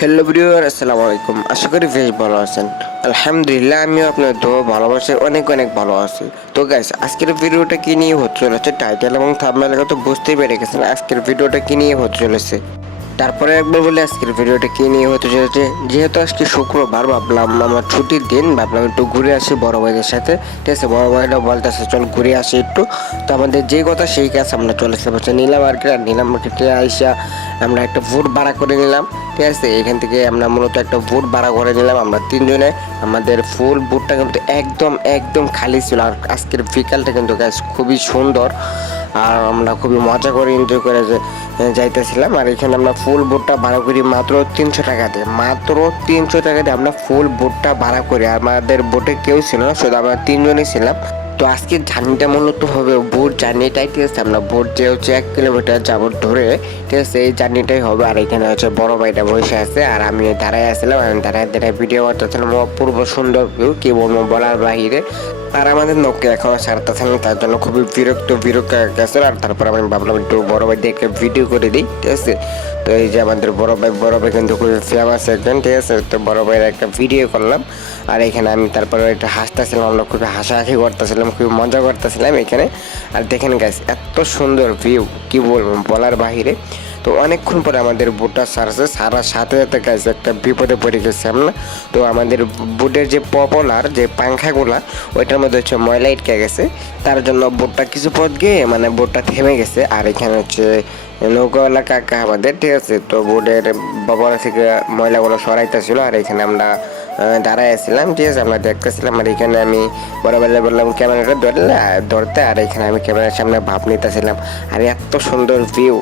Hello viewer, আসসালামু আলাইকুম। আশা করি বেশ ভালো আছেন। আলহামদুলিল্লাহ, আমিও আপনার দোয়া ভালোবাসায় অনেক অনেক ভালো আছি। তো গাইস, আজকের ভিডিওটা কি নিয়ে হতে চলেছে টাইটেল এবং থাম্বনেল তো বুঝতেই পেরে গেছেন আজকের ভিডিওটা কি নিয়ে হতে চলেছে। তারপরে একবার বলে আজকের ভিডিওটা কি নিয়ে হতে চলেছে। যেহেতু আজকে শুক্রবার, ভাবলাম আমার ছুটির দিন, ভাবলাম একটু ঘুরে আসি বড় ভাইদের সাথে। ঠিক আছে, বড় ভাইরা বলতেছে চল ঘুরে আসি একটু। তো আমাদের যেই কথা সেই কাজ আমরা চলেছিলাম হচ্ছে নিলাম মার্কেট। আর নিলাম মার্কেটে আইসা আমরা একটা ভোট ভাড়া করে নিলাম। ঠিক আছে, এখান থেকে আমরা মূলত একটা বুট ভাড়া করে নিলাম আমরা তিনজনে। আমাদের ফুল বুটটা কিন্তু একদম একদম খালি ছিল। আর আজকের বিকালটা কিন্তু গাছ খুবই সুন্দর, আর আমরা খুবই মজা করে এনজয় করে যাইতেছিলাম। আর এখানে আমরা ফুল বুটটা ভাড়া করি মাত্র 300 টাকা দিয়ে। মাত্র 300 টাকা দিয়ে আমরা ফুল বুটটা ভাড়া করি। আর আমাদের বোটে কেউ ছিল না, শুধু আমরা তিনজনই ছিলাম। তো আজকের জার্নিটা মূলত হবে বোট জার্নিটাই। ঠিক আছে, আমরা বোট যে হচ্ছে 1 কিলোমিটার যাবো ধরে। ঠিক আছে, এই জার্নিটাই হবে। আর এখানে হচ্ছে বড় ভাইটা বসে আছে আর আমি দাঁড়ায় আসছিলাম। আমি দাঁড়ায় ভিডিও করতেছিলাম। অপূর্ব সুন্দর ভিউ, কি বলবো বলার বাহিরে। আর আমাদের নৌকা এখনো ছাড়তেছে না, তার জন্য খুবই বিরক্ত গেছে। আর তারপর আমি ভাবলাম একটু বড় ভাই দিয়ে একটা ভিডিও করে দিই। ঠিক আছে, তো এই যে আমাদের বড় ভাই কিন্তু খুবই ফেমাস একজন। ঠিক আছে, তো বড় ভাইয়ের একটা ভিডিও করলাম। আর এখানে আমি তারপরে একটু হাসতেছিলাম, আমরা খুবই হাসাহাসি করতেছিলাম, খুবই মজা করতেছিলাম এখানে। আর দেখেন গাইস, এত সুন্দর ভিউ, কি বলবো বলার বাহিরে। তো অনেকক্ষণ পরে আমাদের বোটটা সারছে, সারার সাথে সাথে গাইস একটা বিপদে পড়ে গেছে আমরা। তো আমাদের বোটের যে পপলার যে পাংখাগুলা, ওইটার মধ্যে হচ্ছে ময়লা আটকে গেছে। তার জন্য বোটটা কিছু পথ গিয়ে মানে বোটটা থেমে গেছে। আর এখানে হচ্ছে নৌকাওয়ালা কাকা আমাদের। ঠিক আছে, তো বোটের বাবারা থেকে ময়লাগুলো সরাইতেছিল। আর এখানে আমরা দাঁড়ায় আসছিলাম। ঠিক আছে, আমরা দেখতেছিলাম। আর এখানে আমি বরাবর বললাম ক্যামেরাটা ধরতে। আর এখানে আমি ক্যামেরার সামনে ভাব নিতেছিলাম। আর এত সুন্দর ভিউ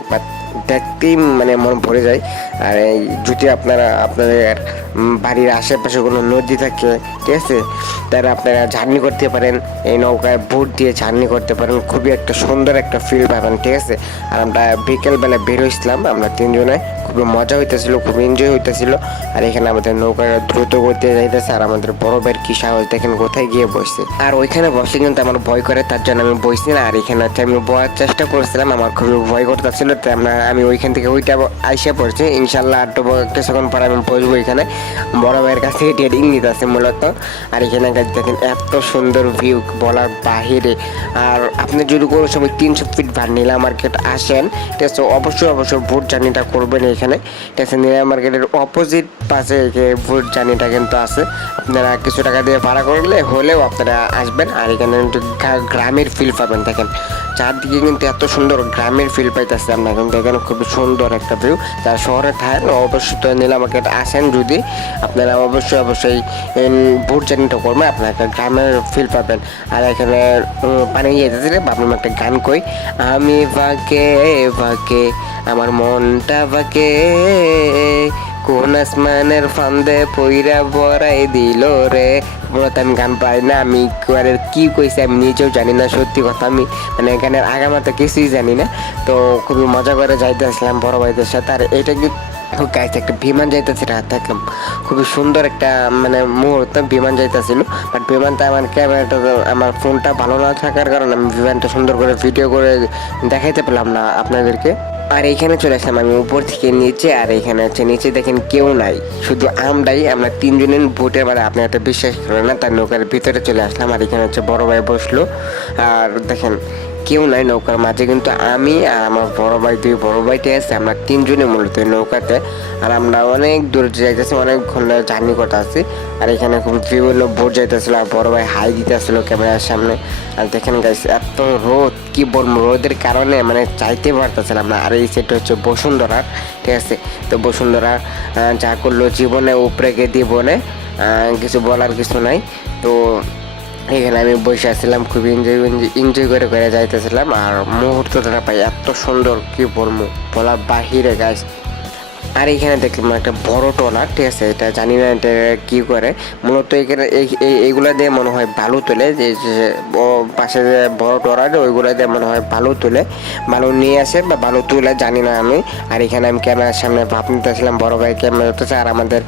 দেখতেই মানে মন ভরে যায়। আর এই যদি আপনাদের বাড়ির আশেপাশে কোনো নদী থাকে, ঠিক আছে, তারা আপনারা জার্নি করতে পারেন, এই নৌকায় বোট দিয়ে জার্নি করতে পারেন। খুবই একটা সুন্দর একটা ফিল পাবেন। ঠিক আছে, আর আমরা বিকেলবেলা বের হয়েছিলাম আমরা তিনজনে। খুবই মজা হইতেছিল, খুব এনজয় হইতেছিল। আর এখানে আমাদের নৌকাটা দ্রুত করতে যাইতেছে। আর আমাদের বড় ভাইয়ের কি সাহস দেখেন, কোথায় গিয়ে বসছে। আর ওইখানে বসে কিন্তু আমার ভয় করে, তার জন্য আমি বসছি না। আর এখানে হচ্ছে আমি বয়ার চেষ্টা করছিলাম, আমার খুবই ভয় করতেছিল। তো আমি ওইখান থেকে ওইটা আইসা পড়ছি। ইনশাল্লাহ আর তো কিছুক্ষণ পর আমি বসবো এখানে। বড় ভাইয়ের কাছ থেকে ট্রেডিং নিতে আছে মূলত। আর এখানে দেখেন এত সুন্দর ভিউ বলার বাহিরে। আর আপনি যদি কোনো সময় 300 ফিট নীলা মার্কেট আসেন, ঠিক আছে, অবশ্যই ভোট জার্নিটা করবেন এখানে। ঠিক আছে, নীলা মার্কেটের অপোজিট পাশে ভোট জার্নিটা কিন্তু আছে। আপনারা কিছু টাকা দিয়ে ভাড়া করলে হলেও আপনারা আসবেন। আর এখানে কিন্তু গ্রামের ফিল পাবেন। দেখেন চারদিকে কিন্তু এত সুন্দর গ্রামের ফিল পাইতেছে আমরা কিন্তু এখানে। খুবই সুন্দর একটা ভিউ। যারা শহরে থাকেন অবশ্যই তো নীলা মার্কেট আসেন যদি, আপনারা অবশ্যই ভোট জার্নিটা করবেন, আপনারা একটা গ্রামের ফিল পাবেন। আর এখানে পানি যেতেছিলে ভাবলাম একটা গান কই। আমি বাঁকে বাঁকে আমার মনটা বাঁকে, কোন আসমানের ফান্দে পইরা বড়াই দিল রে। মূলত আমি গান পাই না, আমি কি কইছি আমি নিজেও জানি না, সত্যি কথা। আমি মানে গানের আগামাতে কিছুই জানি না। তো খুবই মজা করে যাইতেছিলাম বড় ভাইদের সাথে। আর এটা কিন্তু গাইছে একটা বিমান যাইতেছিল, দেখলাম খুবই সুন্দর একটা মানে মুহূর্ত। বিমান যাইতেছিল, বাট বিমানটা আমার ক্যামেরাটা আমার ফোনটা ভালো না থাকার কারণে আমি বিমানটা সুন্দর করে ভিডিও করে দেখাইতে পেলাম না আপনাদেরকে। আর এইখানে চলে আসলাম আমি উপর থেকে নিচে। আর এখানে হচ্ছে নিচে দেখেন কেউ নাই, শুধু আমরাই, আমরা তিনজনের বোটের মানে আপনি একটা বিশ্বাস করেন না, তার নৌকার ভিতরে চলে আসলাম। আর এখানে হচ্ছে বড় ভাই বসলো। আর দেখেন কেউ নাই নৌকার মাঝে, কিন্তু আমি আর আমার বড় ভাই, দুই বড় ভাইতে আছে, আমরা তিনজনে মূলত নৌকাতে। আর আমরা অনেক দূর যাইতেছি, অনেকক্ষণ জার্নি করতে আসছি। আর এখানে খুব বিভিন্ন বোট যাইতেছিল। আর বড় ভাই হাই দিতে আসলো ক্যামেরার সামনে। আর দেখেন গাইস এত রোদ, কি বলবো, রোদের কারণে মানে চাইতে পারতেছিলাম না। আর এই সেটা হচ্ছে বসুন্ধরার। ঠিক আছে, তো বসুন্ধরা যা করলো জীবনে উপরে গিয়ে জীবনে কিছু বলার কিছু নাই। তো এখানে আমি বসে আসছিলাম, খুবই এনজয় করে যাইতেছিলাম। আর মুহূর্তটা পাই এত সুন্দর, কি বলবো বলার বাহিরে গাছ। আর এখানে দেখলাম একটা বড় ট্রলার। ঠিক আছে, এটা জানি না এটা কি করে, মূলত এখানে এইগুলা দিয়ে মনে হয় বালু তোলে। যে পাশে যে বড় ট্রলার ওইগুলা দিয়ে মনে হয় বালু তোলে, বালু নিয়ে আসে বা বালু তুলে, জানি না আমি। আর এখানে আমি ক্যামেরার সামনে ভাব নিতেছিলাম, বড় ভাই ক্যামেরা হতেছে। আর আমাদের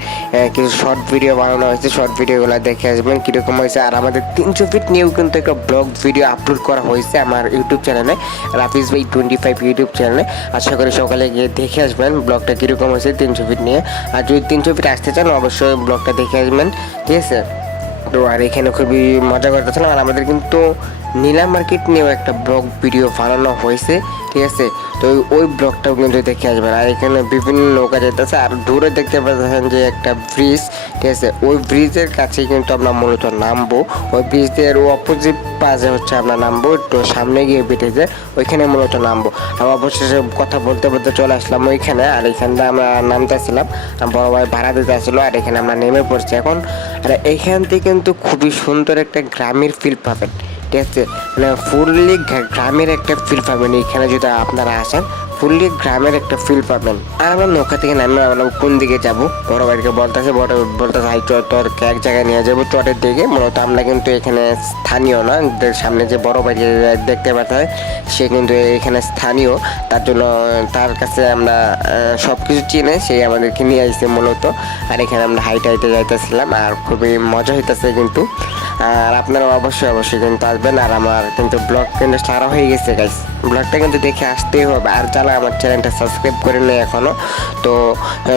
কিছু শর্ট ভিডিও বানানো হয়েছে, শর্ট ভিডিওগুলো দেখে আসবেন কীরকম হয়েছে। আর আমাদের 300 ফিট নিয়েও কিন্তু একটা ব্লগ ভিডিও আপলোড করা হয়েছে আমার ইউটিউব চ্যানেলে, রাফিজ ভাই 25 ইউটিউব চ্যানেলে। আশা করি সকালে গিয়ে দেখে আসবেন ব্লগটা কীরকম হয়েছে 300 ফিট নিয়ে। আর যদি 300 ফিট আসতে চান অবশ্যই ব্লগটা দেখে আসবেন, ঠিক আছে। তো আর এখানে খুবই মজা করতেছিলাম। আর আমাদের কিন্তু নীলা মার্কেট নিয়েও একটা ব্লগ ভিডিও বানানো হয়েছে, ঠিক আছে। তো ওই ব্লগটাও কিন্তু দেখে আসবেন। আর এখানে বিভিন্ন নৌকা যেতেছে, আর দূরে দেখতে পাচ্ছেন যে একটা ব্রিজ, ঠিক আছে। ওই ব্রিজের কাছে কিন্তু আমরা মূলত নামবো। ওই ব্রিজের অপোজিট পাশে হচ্ছে আমরা নামবো, একটু সামনে গিয়ে বেঁধে ওইখানে মূলত নামবো। আমরা অবশেষে কথা বলতে বলতে চলে আসলাম ওইখানে। আর এখানটা আমরা নামতেছিলাম, বড় ভাই ভাড়া দিতে আসলো, আর এখানে আমরা নেমে পড়ছি এখন। আর এইখান থেকে কিন্তু খুবই সুন্দর একটা গ্রামের ফিল পাবেন, ঠিক আছে। মানে ফুললি গ্রামের একটা ফিল পাবেন এখানে যদি আপনারা আসেন, ফুললি গ্রামের একটা ফিল পাবেন। আর আমরা নৌকা থেকে নামে আমরা কোন দিকে যাব, বড় ভাইকে বলতেছে, হাই তোর এক জায়গায় নিয়ে যাবো চটের দিকে। মূলত আমরা কিন্তু এখানে স্থানীয় না, সামনে যে বড় ভাইকে দেখতে পাঠায় সে কিন্তু এখানে স্থানীয়, তার জন্য তার কাছে আমরা সব কিছু চিনে, সে আমাদেরকে নিয়ে আসছে মূলত। আর এখানে আমরা হাইটে যাইতেছিলাম, আর খুবই মজা হইতেছে কিন্তু। আর আপনারা অবশ্যই কিন্তু আসবেন। আর আমার কিন্তু ব্লগ কিন্তু সারা হয়ে গেছে গাইস, ব্লগটা কিন্তু দেখে আসতেই হবে। আর যারা আমার চ্যানেলটা সাবস্ক্রাইব করে নেই এখনও, তো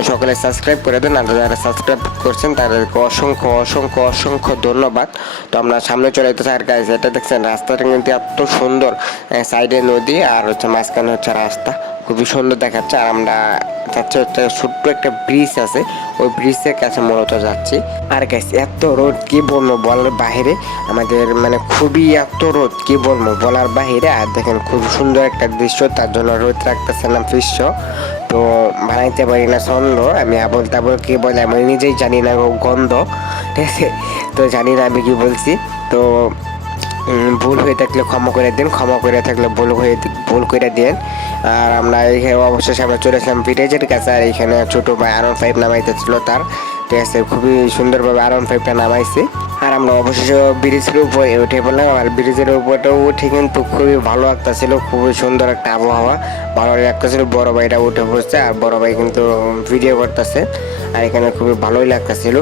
সকলে সাবস্ক্রাইব করে দেন। আর যারা সাবস্ক্রাইব করছেন তাদেরকে অসংখ্য ধন্যবাদ। তো আমরা সামনে চলে যেতেছি। আর গাইস এটা দেখছেন রাস্তাটা কিন্তু এত সুন্দর, সাইডে নদী আর হচ্ছে মাঝখানে হচ্ছে রাস্তা, খুবই সুন্দর দেখাচ্ছে। আর আমরা যাচ্ছি হচ্ছে ছোট্ট একটা ব্রিজ আছে, ওই ব্রিজের কাছে মূলত যাচ্ছি। আর গাইস এত রোদ কি বলবো বলার বাহিরে, আমাদের মানে খুবই এত রোদ কি বলবো বলার বাহিরে। আর দেখেন খুব সুন্দর একটা দৃশ্য, তার জন্য রোদ রাখতেছিলাম দৃশ্য। তো বানাইতে পারি না ছন্দ, আমি আবল তাবল কি বলে আমি নিজেই জানি না, গন্ধ, ঠিক আছে। তো জানি না আমি কি বলছি। তো ভুল হয়ে থাকলে ক্ষমা করে দিন, ক্ষমা করে থাকলে ভুল করে দিন। আর আমরা এখানে অবশেষে আমরা চলে আসলাম ভিলেজের কাছে। আর এখানে ছোটো ভাই R15 নামাইতেছিল তার, ঠিক আছে। খুবই সুন্দরভাবে R15টা নামাইছে। আর আমরা অবশেষে ব্রিজের উপরে উঠে পড়লাম। আর ব্রিজের উপরটাও উঠে কিন্তু খুবই ভালো লাগতেছিল, খুবই সুন্দর একটা আবহাওয়া, ভালো লাগতেছিল। বড় ভাইটা উঠে পড়ছে, আর বড় ভাই কিন্তু ভিডিও করতেছে। আর এখানে খুবই ভালোই লাগতেছিল,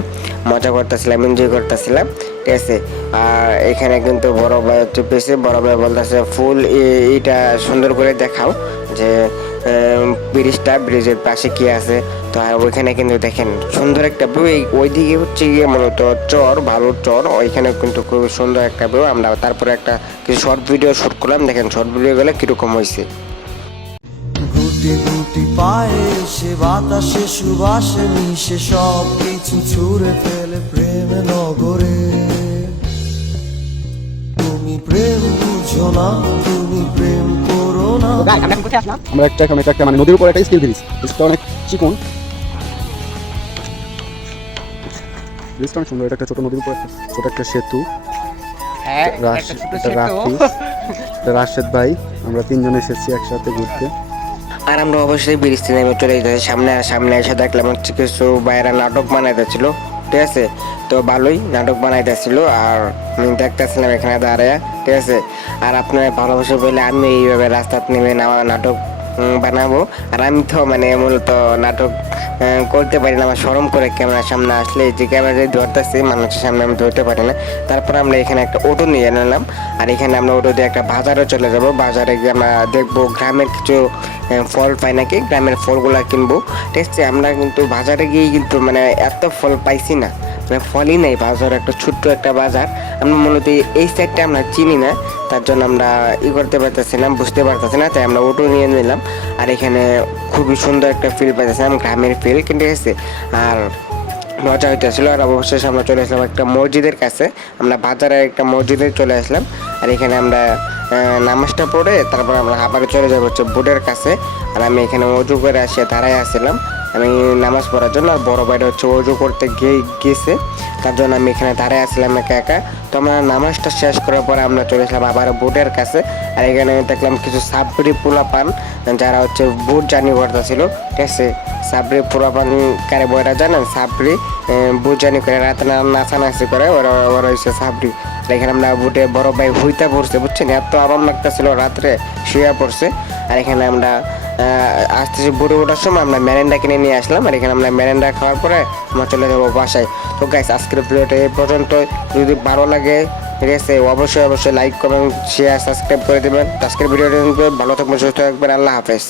মজা করতেছিলাম, এনজয় করতেছিলাম, ঠিক আছে। আর এখানে কিন্তু বড় ভাই চেপেছে, বড় ভাই বলতেছে ফুল এইটা সুন্দর করে দেখাও যে ব্রিজের পাশে কি আছে। তো আর ওইখানে কিন্তু দেখেন সুন্দর একটা ভিউ, ওইদিকে হচ্ছে গিয়ে মূলত চর, ভালো চর, ওইখানে কিন্তু খুব সুন্দর একটা ভিউ। আমরা তারপরে একটা কিছু শর্ট ভিডিও শুট করলাম, দেখেন শর্ট ভিডিও গুলো কিরকম হয়েছে। গুটি গুটি পায়ে সে বাতাসে সুবাসে মিশে সব কিছু ছুঁড়ে ফেলে প্রেম নগরে। তুমি প্রেম বুঝো না, তুমি প্রেম করো না। আমরা একটা মানে নদীর উপর একটা স্টিল ব্রিজ, ব্রিজটা অনেক চিকন, ব্রিজটা অনেক সুন্দর। এটা একটা ছোট নদীর উপর ছোট একটা সেতু, রাশেদ ভাই আমরা তিনজন এসেছি একসাথে ঘুরতে। আর আমরা অবশ্যই ব্রিজতে নেমে চলে যেতেছি সামনে এসে দেখলাম হচ্ছে কিছু বাইরা নাটক বানাইতেছিল, ঠিক আছে। তো ভালোই নাটক বানাইতেছিল, আর আমি দেখতেছিলাম এখানে দাঁড়ায়, ঠিক আছে। আর আপনার ভালোবাসা বলে আমি এইভাবে রাস্তায় নেমে নাটক বানাবো। আর আমি তো মানে মূলত নাটক করতে পারি না, আমার শরম করে ক্যামেরার সামনে আসলে, যে ক্যামেরা যদি ধরতেছি মানুষের সামনে আমি ধরতে পারি না। তারপর আমরা এখানে একটা অটো নিয়ে নিলাম। আর এখানে আমরা অটো দিয়ে একটা বাজারে চলে যাব, বাজারে গিয়ে আমরা দেখবো গ্রামের কিছু ফল পাই নাকি, গ্রামের ফলগুলা কিনবো, ঠিক আছে। আমরা কিন্তু বাজারে গিয়ে কিন্তু মানে এত ফল পাইছি না, মানে ফলই নেই বাজার, একটা ছোট্ট একটা বাজার। আমরা মূলত এই সাইডটা আমরা চিনি না, তার জন্য আমরা করতে পারতেছিলাম, বুঝতে পারতেছি না, তাই আমরা অটো নিয়ে নিলাম। আর এখানে খুবই সুন্দর একটা ফিল পাইতেছিলাম, গ্রামের ফিল, কিন্তু ঠিক আছে। আর মজা হইতেছিল। আর অবশেষে আমরা চলে আসলাম একটা মসজিদের কাছে, আমরা বাজারে একটা মসজিদে চলে আসলাম। আর এখানে আমরা নামাজটা পড়ে তারপর আমরা আবার চলে যাবো হচ্ছে বোর্ডের কাছে। আর আমি এখানে অজু করে আসে দাঁড়ায় আসছিলাম আমি নামাজ পড়ার জন্য। আর বড় ভাইটা হচ্ছে অজু করতে গেছে, তার জন্য আমি এখানে দাঁড়ায় আসছিলাম একা একা। তো আমরা নামাজটা শেষ করার পরে আমরা চলে আসলাম আবার বোটের কাছে। আর এখানে দেখলাম কিছু সাবরি পোলাপান যারা হচ্ছে বোট জার্নি করতেছিল, ঠিক আছে। সাবরি পোলাপান কারে বইটা জানেন, সাবরি বোট জার্নি করে রাতে নাচানাচি করে, ওরা হচ্ছে সাবরি। আর এখানে আমরা বোটে বড় ভাই হুইতা পড়ছে, বুঝছেন, এত আরাম লাগতেছিল, রাত্রে শুয়ে পড়ছে। আর এখানে আমরা আসতেছি বোটে ওঠার সময় আমরা ম্যারেন্ডা কিনে নিয়ে আসলাম। আর এখানে আমরা ম্যারেন্ডা খাওয়ার পরে আমরা চলে যাবো বাসায়। তো গাইস আজকের ভিডিওটা এই পর্যন্ত, যদি ভালো লাগে ঠিক আছে অবশ্যই লাইক কমেন্ট শেয়ার সাবস্ক্রাইব করে দেবেন। আজকের ভিডিওটা ভালো থাকবেন, সুস্থ থাকবেন, আল্লাহ হাফেজ।